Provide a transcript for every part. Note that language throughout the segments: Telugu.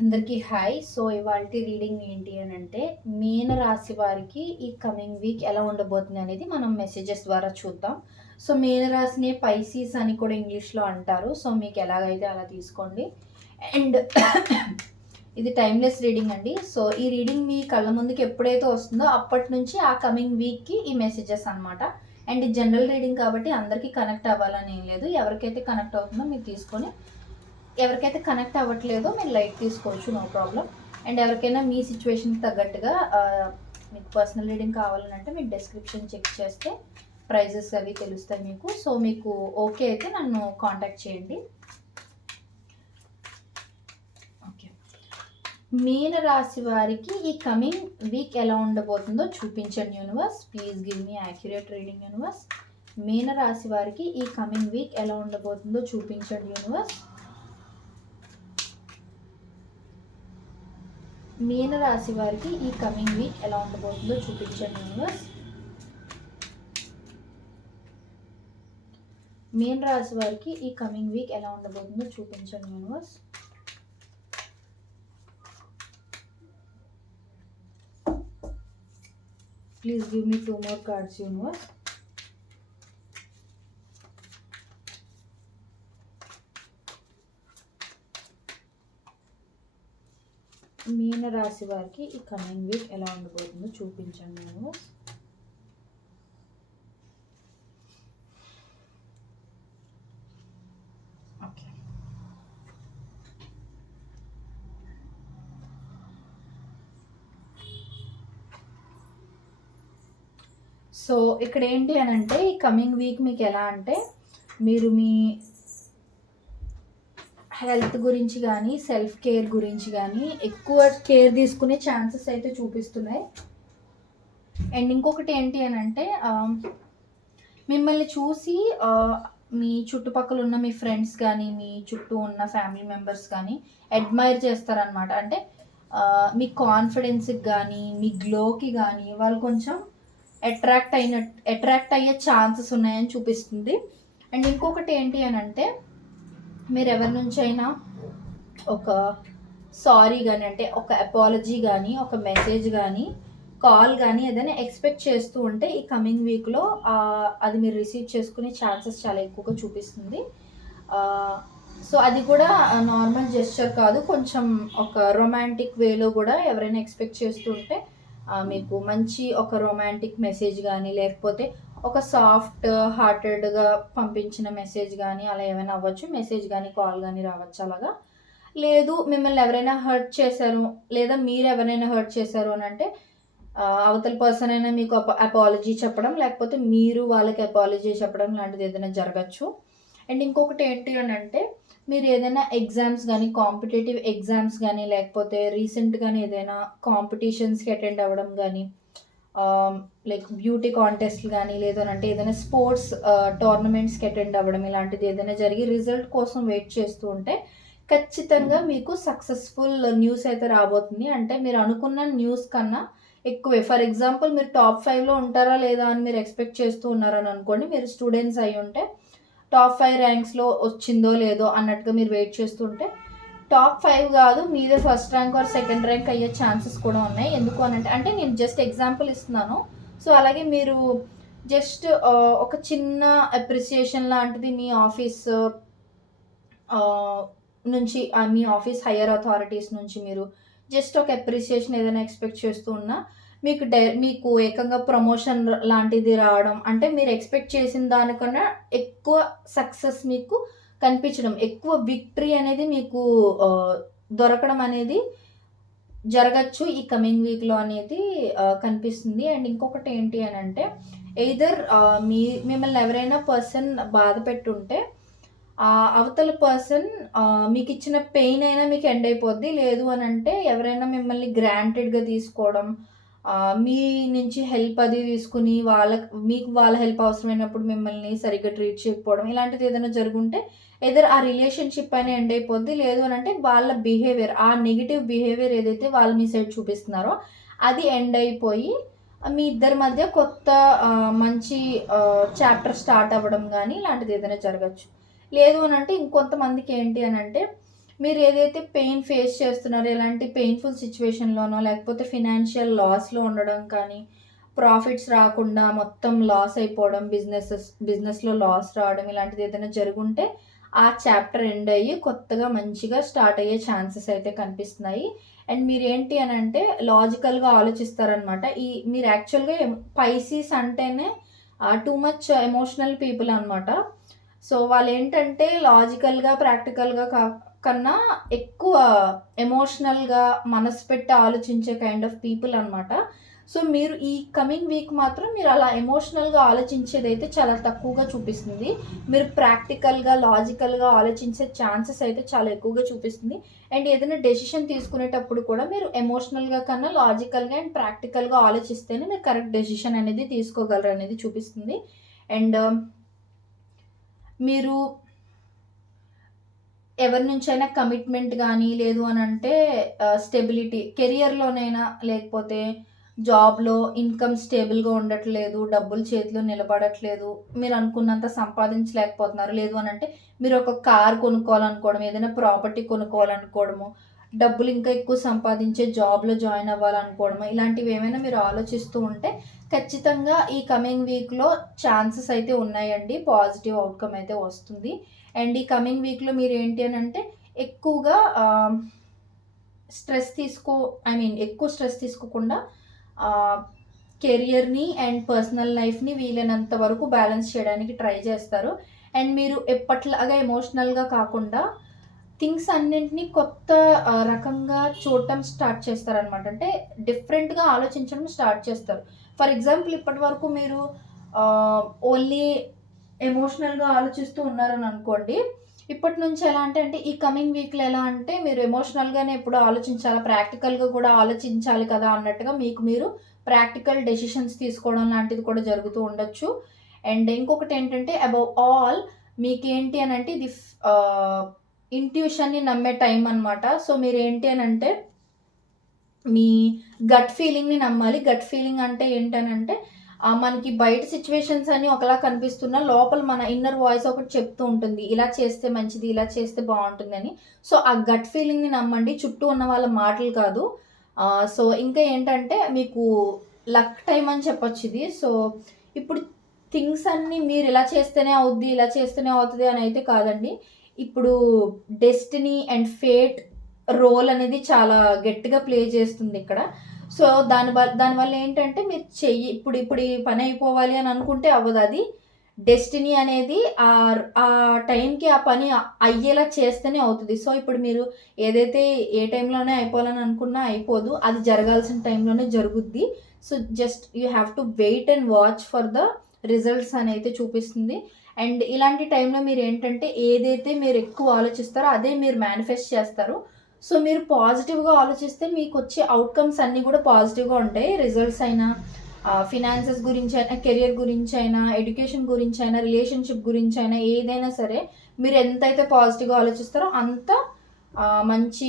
అందరికీ హాయ్. సో, ఇవాల్టి రీడింగ్ ఏంటి అనంటే, మీన రాశి వారికి ఈ కమింగ్ వీక్ ఎలా ఉండబోతుంది అనేది మనం మెసేజెస్ ద్వారా చూద్దాం. సో, మీన రాశిని పైసీస్ అని కూడా ఇంగ్లీష్‌లో అంటారు. సో, మీకు ఎలాగైతే అలా తీసుకోండి. అండ్ ఇది టైమ్‌లెస్ రీడింగ్ అండి. సో, ఈ రీడింగ్ మీ కళ్ళ ముందుకి ఎప్పుడైతే వస్తుందో అప్పటి నుంచి ఆ కమింగ్ వీక్‌కి ఈ మెసేజెస్ అనమాట. అండ్ ఇది జనరల్ రీడింగ్ కాబట్టి అందరికీ కనెక్ట్ అవ్వాలని ఏం లేదు. ఎవరికైతే కనెక్ట్ అవుతుందో మీరు తీసుకొని ఎవరికైతే కనెక్ట్ అవ్వట్లేదో మీరు లైట్ తీసుకోవచ్చు, నో ప్రాబ్లం. అండ్ ఎవరికైనా మీ సిచ్యువేషన్కి తగ్గట్టుగా మీకు పర్సనల్ రీడింగ్ కావాలంటే మీరు డిస్క్రిప్షన్ చెక్ చేస్తే ప్రైజెస్ అవి తెలుస్తాయి మీకు. సో మీకు ఓకే అయితే నన్ను కాంటాక్ట్ చేయండి. ఓకే, మీన రాశి వారికి ఈ కమింగ్ వీక్ ఎలా ఉండబోతుందో చూపించండి universe. Please give me accurate reading universe. మీన రాశి వారికి ఈ కమింగ్ వీక్ ఎలా ఉండబోతుందో చూపించండి యూనివర్స్. మీన రాశి వారికి ఈ కమింగ్ వీక్ ఎలా ఉండబోతుందో చూపించండి యూనివర్స్. మీన రాశి వారికి ఈ కమింగ్ వీక్ ఎలా ఉండబోతుందో చూపించండి universe. Please give me 2 more cards universe. మీన రాశి వారికి ఈ కమింగ్ వీక్ ఎలా ఉండబోతుందో చూపించండి యూనివర్స్. ఓకే, సో ఇక్కడ ఏంటి అని అంటే, ఈ కమింగ్ వీక్ మీకు ఎలా అంటే, మీరు మీ హెల్త్ గురించి కానీ సెల్ఫ్ కేర్ గురించి కానీ ఎక్కువ కేర్ తీసుకునే ఛాన్సెస్ అయితే చూపిస్తున్నాయి. అండ్ ఇంకొకటి ఏంటి అని అంటే, మిమ్మల్ని చూసి మీ చుట్టుపక్కల ఉన్న మీ ఫ్రెండ్స్ కానీ మీ చుట్టూ ఉన్న ఫ్యామిలీ మెంబర్స్ కానీ అడ్మైర్ చేస్తారనమాట. అంటే మీ కాన్ఫిడెన్స్కి కానీ మీ గ్లోకి కానీ వాళ్ళు కొంచెం అట్రాక్ట్ అయ్యే ఛాన్సెస్ ఉన్నాయని చూపిస్తుంది. అండ్ ఇంకొకటి ఏంటి అని అంటే, మీరు ఎవరి నుంచి అయినా ఒక సారీ కానీ, అంటే ఒక అపాలజీ కానీ, ఒక మెసేజ్ కానీ, కాల్ కానీ ఏదైనా ఎక్స్పెక్ట్ చేస్తూ ఉంటే ఈ కమింగ్ వీక్లో అది మీరు రిసీవ్ చేసుకునే ఛాన్సెస్ చాలా ఎక్కువగా చూపిస్తుంది. సో అది కూడా నార్మల్ జెస్చర్ కాదు, కొంచెం ఒక రొమాంటిక్ వేలో కూడా ఎవరైనా ఎక్స్పెక్ట్ చేస్తూ ఉంటే మీకు మంచి ఒక రొమాంటిక్ మెసేజ్ కానీ, లేకపోతే ఒక సాఫ్ట్ హార్టెడ్గా పంపించిన మెసేజ్ కానీ అలా ఏమైనా అవ్వచ్చు. మెసేజ్ కానీ కాల్ కానీ రావచ్చు అలాగా. లేదు మిమ్మల్ని ఎవరైనా హర్ట్ చేశారు, లేదా మీరు ఎవరైనా హర్ట్ చేశారు అని అంటే అవతల పర్సన్ అయినా మీకు అపాలజీ చెప్పడం, లేకపోతే మీరు వాళ్ళకి అపాలజీ చెప్పడం లాంటిది ఏదైనా జరగచ్చు. అండ్ ఇంకొకటి ఏంటి అని అంటే, మీరు ఏదైనా ఎగ్జామ్స్ కానీ, కాంపిటేటివ్ ఎగ్జామ్స్ కానీ, లేకపోతే రీసెంట్గానే ఏదైనా కాంపిటీషన్స్కి అటెండ్ అవ్వడం కానీ, లైక్ బ్యూటీ కాంటెస్ట్లు కానీ, లేదనంటే ఏదైనా స్పోర్ట్స్ టోర్నమెంట్స్కి అటెండ్ అవ్వడం, ఇలాంటిది ఏదైనా జరిగి రిజల్ట్ కోసం వెయిట్ చేస్తూ ఉంటే ఖచ్చితంగా మీకు సక్సెస్ఫుల్ న్యూస్ అయితే రాబోతుంది. అంటే మీరు అనుకున్న న్యూస్ కన్నా ఎక్కువే. ఫర్ ఎగ్జాంపుల్ మీరు టాప్ 5లో ఉంటారా లేదా అని మీరు ఎక్స్పెక్ట్ చేస్తూ ఉన్నారని అనుకోండి. మీరు స్టూడెంట్స్ అయి ఉంటే టాప్ 5 ర్యాంక్స్లో వచ్చిందో లేదో అన్నట్టుగా మీరు వెయిట్ చేస్తుంటే టాప్ 5 కాదు, మీదే first rank are second rank అయ్యే ఛాన్సెస్ కూడా ఉన్నాయి. ఎందుకు అనంటే, అంటే నేను జస్ట్ ఎగ్జాంపుల్ ఇస్తున్నాను. సో అలాగే మీరు జస్ట్ ఒక చిన్న అప్రిసియేషన్ లాంటిది మీ ఆఫీస్ నుంచి, మీ ఆఫీస్ హయ్యర్ అథారిటీస్ నుంచి మీరు జస్ట్ ఒక అప్రిసియేషన్ ఏదైనా ఎక్స్పెక్ట్ చేస్తూ ఉన్నా మీకు ఏకంగా ప్రమోషన్ లాంటిది రావడం, అంటే మీరు ఎక్స్పెక్ట్ చేసిన దానికన్నా ఎక్కువ సక్సెస్ మీకు కనిపించడం, ఎక్కువ విక్టరీ అనేది మీకు దొరకడం అనేది జరగచ్చు ఈ కమింగ్ వీక్లో అనేది కనిపిస్తుంది. అండ్ ఇంకొకటి ఏంటి అని అంటే, ఎయిదర్ మిమ్మల్ని ఎవరైనా పర్సన్ బాధ పెట్టుంటే అవతల పర్సన్ మీకు ఇచ్చిన పెయిన్ అయినా మీకు ఎండ్ అయిపోద్ది. లేదు అని అంటే ఎవరైనా మిమ్మల్ని గ్రాంటెడ్గా తీసుకోవడం, మీ నుంచి హెల్ప్ అది తీసుకుని మీకు వాళ్ళ హెల్ప్ అవసరమైనప్పుడు మిమ్మల్ని సరిగ్గా ట్రీట్ చేయకపోవడం, ఇలాంటిది ఏదైనా జరుగుంటే ఎదర్ ఆ రిలేషన్షిప్ అయినా ఎండ్ అయిపోద్ది. లేదు అని అంటే వాళ్ళ బిహేవియర్, ఆ నెగిటివ్ బిహేవియర్ ఏదైతే వాళ్ళు మీ సైడ్ చూపిస్తున్నారో అది ఎండ్ అయిపోయి మీ ఇద్దరి మధ్య కొత్త మంచి చాప్టర్ స్టార్ట్ అవ్వడం కానీ ఇలాంటిది ఏదైనా జరగచ్చు. లేదు అని అంటే ఇంకొంతమందికి ఏంటి అని అంటే, మీరు ఏదైతే పెయిన్ ఫేస్ చేస్తున్నారో, ఎలాంటి పెయిన్‌ఫుల్ సిట్యుయేషన్‌లోనో, లేకపోతే ఫినాన్షియల్ లాస్‌లో ఉండడం కానీ, ప్రాఫిట్స్ రాకుండా మొత్తం లాస్ అయిపోవడం, బిజినెస్‌లో లాస్ రావడం ఇలాంటిది ఏదైనా జరుగుంటే, ఆ చాప్టర్ ఎండ్ అయ్యి కొత్తగా మంచిగా స్టార్ట్ అయ్యే ఛాన్సెస్ అయితే కనిపిస్తున్నాయి. అండ్ మీరేంటి అనంటే లాజికల్‌గా ఆలోచిస్తారనమాట. మీరు యాక్చువల్‌గా పైసీస్ అంటేనే టూ మచ్ ఎమోషనల్ పీపుల్ అనమాట. సో, వాళ్ళేంటంటే లాజికల్‌గా, ప్రాక్టికల్‌గా కన్నా ఎక్కువ ఎమోషనల్‌గా మనసు పెట్టి ఆలోచించే కైండ్ ఆఫ్ పీపుల్ అనమాట. సో, మీరు ఈ కమింగ్ వీక్ మాత్రం మీరు అలా ఎమోషనల్‌గా ఆలోచించేదైతే చాలా తక్కువగా చూపిస్తుంది. మీరు ప్రాక్టికల్‌గా, లాజికల్‌గా ఆలోచించే ఛాన్సెస్ అయితే చాలా ఎక్కువగా చూపిస్తుంది. అండ్ ఏదైనా డెసిషన్ తీసుకునేటప్పుడు కూడా మీరు ఎమోషనల్‌గా కన్నా లాజికల్‌గా అండ్ ప్రాక్టికల్‌గా ఆలోచిస్తేనే మీరు కరెక్ట్ డెసిషన్ అనేది తీసుకోగలరనేది చూపిస్తుంది. అండ్ మీరు ఎవరి నుంచైనా కమిట్మెంట్ గానీ, లేదు అనంటే స్టెబిలిటీ కెరియర్‌లోనైనా లేకపోతే జాబ్‌లో ఇన్‌కమ్ స్టేబుల్‌గా ఉండట్లేదు, డబ్బులు చేతిలో నిలబడట్లేదు, మీరు అనుకున్నంత సంపాదించలేకపోతున్నారు. లేదు అనంటే మీరు ఒక కార్ కొనుక్కోవాలనుకోవడం, ఏదైనా ప్రాపర్టీ కొనుక్కోవాలనుకోవడము, డబ్బులు ఇంకా ఎక్కువ సంపాదించే జాబ్‌లో జాయిన్ అవ్వాలనుకోవడము, ఇలాంటివి ఏమైనా మీరు ఆలోచిస్తూ ఉంటే ఖచ్చితంగా ఈ కమింగ్ వీక్‌లో ఛాన్సెస్ అయితే ఉన్నాయండి. పాజిటివ్ అవుట్‌కమ్ అయితే వస్తుంది. అండ్ ఈ కమింగ్ వీక్‌లో మీరేంటి అనంటే ఎక్కువగా ఎక్కువ స్ట్రెస్ తీసుకోకుండా ఆహ్, కెరియర్‌ని అండ్ పర్సనల్ లైఫ్‌ని వీలైనంత వరకు బ్యాలెన్స్ చేయడానికి ట్రై చేస్తారు. అండ్ మీరు ఎప్పటిలాగా ఎమోషనల్‌గా కాకుండా థింగ్స్ అన్నింటిని కొత్త రకంగా చూడటం స్టార్ట్ చేస్తారనమాట. అంటే డిఫరెంట్‌గా ఆలోచించడం స్టార్ట్ చేస్తారు. ఫర్ ఎగ్జాంపుల్ ఇప్పటివరకు మీరు ఓన్లీ ఎమోషనల్‌గా ఆలోచిస్తూ ఉన్నారని అనుకోండి. ఇప్పటి నుంచి ఎలా అంటే ఈ కమింగ్ వీక్‌లో ఎలా అంటే మీరు ఎమోషనల్‌గానే ఎప్పుడు ఆలోచించాలా, ప్రాక్టికల్‌గా కూడా ఆలోచించాలి కదా అన్నట్టుగా మీకు మీరు ప్రాక్టికల్ డెసిషన్స్ తీసుకోవడం లాంటిది కూడా జరుగుతూ ఉండొచ్చు. అండ్ ఇంకొకటేంటంటే అబోవ్ ఆల్ మీకేంటి అనంటే ఇది ఇంట్యూషన్‌ని నమ్మే టైం అనమాట. సో, మీరేంటి అనంటే మీ గట్ ఫీలింగ్‌ని నమ్మాలి. గట్ ఫీలింగ్ అంటే ఏంటనంటే మనకి బయట సిట్యుయేషన్స్ అన్నీ ఒకలా కనిపిస్తున్నా లోపల మన ఇన్నర్ వాయిస్ ఒకటి చెప్తూ ఉంటుంది. ఇలా చేస్తే మంచిది, ఇలా చేస్తే బావుంటుందని. సో, ఆ గట్ ఫీలింగ్‌ని నమ్మండి. చుట్టూ ఉన్న వాళ్ళ మాటలు కాదు. సో, ఇంకా ఏంటంటే మీకు లక్ టైమ్ అని చెప్పొచ్చిది. సో, ఇప్పుడు థింగ్స్ అన్నీ మీరు ఇలా చేస్తేనే అవుద్ది, ఇలా చేస్తేనే అవుతది అని అయితే కాదండి. ఇప్పుడు డెస్టినీ అండ్ ఫేట్ రోల్ అనేది చాలా గట్టిగా ప్లే చేస్తుందిక్కడ. సో, దానివల్ల ఏంటంటే మీరు ఇప్పుడు ఇప్పుడు ఈ పని అయిపోవాలి అని అనుకుంటే అవ్వదు. అది డెస్టినీ అనేది ఆ టైంకి ఆ పని అయ్యేలా చేస్తేనే అవుతది. సో, ఇప్పుడు మీరు ఏదైతే ఏ టైంలోనే అయిపోవాలని అనుకున్నా అయిపోదు. అది జరగాల్సిన టైంలోనే జరుగుద్ది. So, just you have to wait and watch for the results అనైతే చూపిస్తుంది. అండ్ ఇలాంటి టైంలో మీరేంటంటే ఏదైతే మీరు ఎక్కువ ఆలోచిస్తారో అదే మీరు మేనిఫెస్ట్ చేస్తారు. సో, మీరు పాజిటివ్‌గా ఆలోచిస్తే మీకొచ్చే అవుట్‌కమ్స్ అన్నీ గూడా పాజిటివ్‌గా ఉంటాయి. రిజల్ట్స్ అయినా, ఫినాన్సెస్ గురించైనా, కెరియర్ గురించైనా, ఎడ్యుకేషన్ గురించైనా, రిలేషన్‌షిప్ గురించైనా ఏదైనా సరే మీరు ఎంతైతే పాజిటివ్‌గా ఆలోచిస్తారో అంత మంచి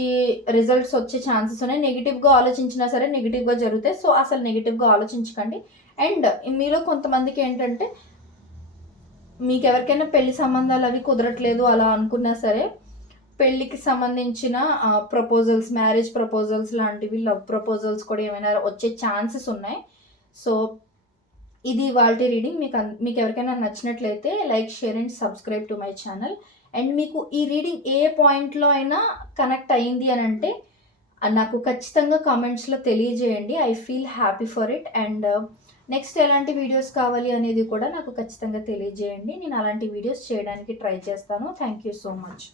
రిజల్ట్స్ వచ్చే ఛాన్సెస్ ఉన్నాయి. నెగెటివ్‌గా ఆలోచించినా సరే నెగెటివ్‌గా జరుగుతాయి. సో, అసలు నెగెటివ్‌గా ఆలోచించకండి. అండ్ మీలో కొంతమందికేంటంటే మీకెవరికైనా పెళ్లి సంబంధాలవి కుదరట్లేదు అలా అనుకున్నా సరే పెళ్ళికి సంబంధించిన మ్యారేజ్ ప్రపోజల్స్ లాంటివి, లవ్ ప్రపోజల్స్ కూడా ఏమైనా వచ్చే ఛాన్సెస్ ఉన్నాయి. సో, ఇది ఇవాల్టి రీడింగ్. మీకెవరికైనా నచ్చినట్లయితే like, share and subscribe to my channel. And మీకు ఈ రీడింగ్ ఏ పాయింట్‌లో అయినా కనెక్ట్ అయింది అనంటే నాకు ఖచ్చితంగా కామెంట్స్‌లో తెలియజేయండి. I feel happy for it. And next ఎలాంటి వీడియోస్ కావాలి అనేది కూడా నాకు ఖచ్చితంగా తెలియజేయండి. నేను అలాంటి వీడియోస్ చేయడానికి ట్రై చేస్తాను. Thank you so much.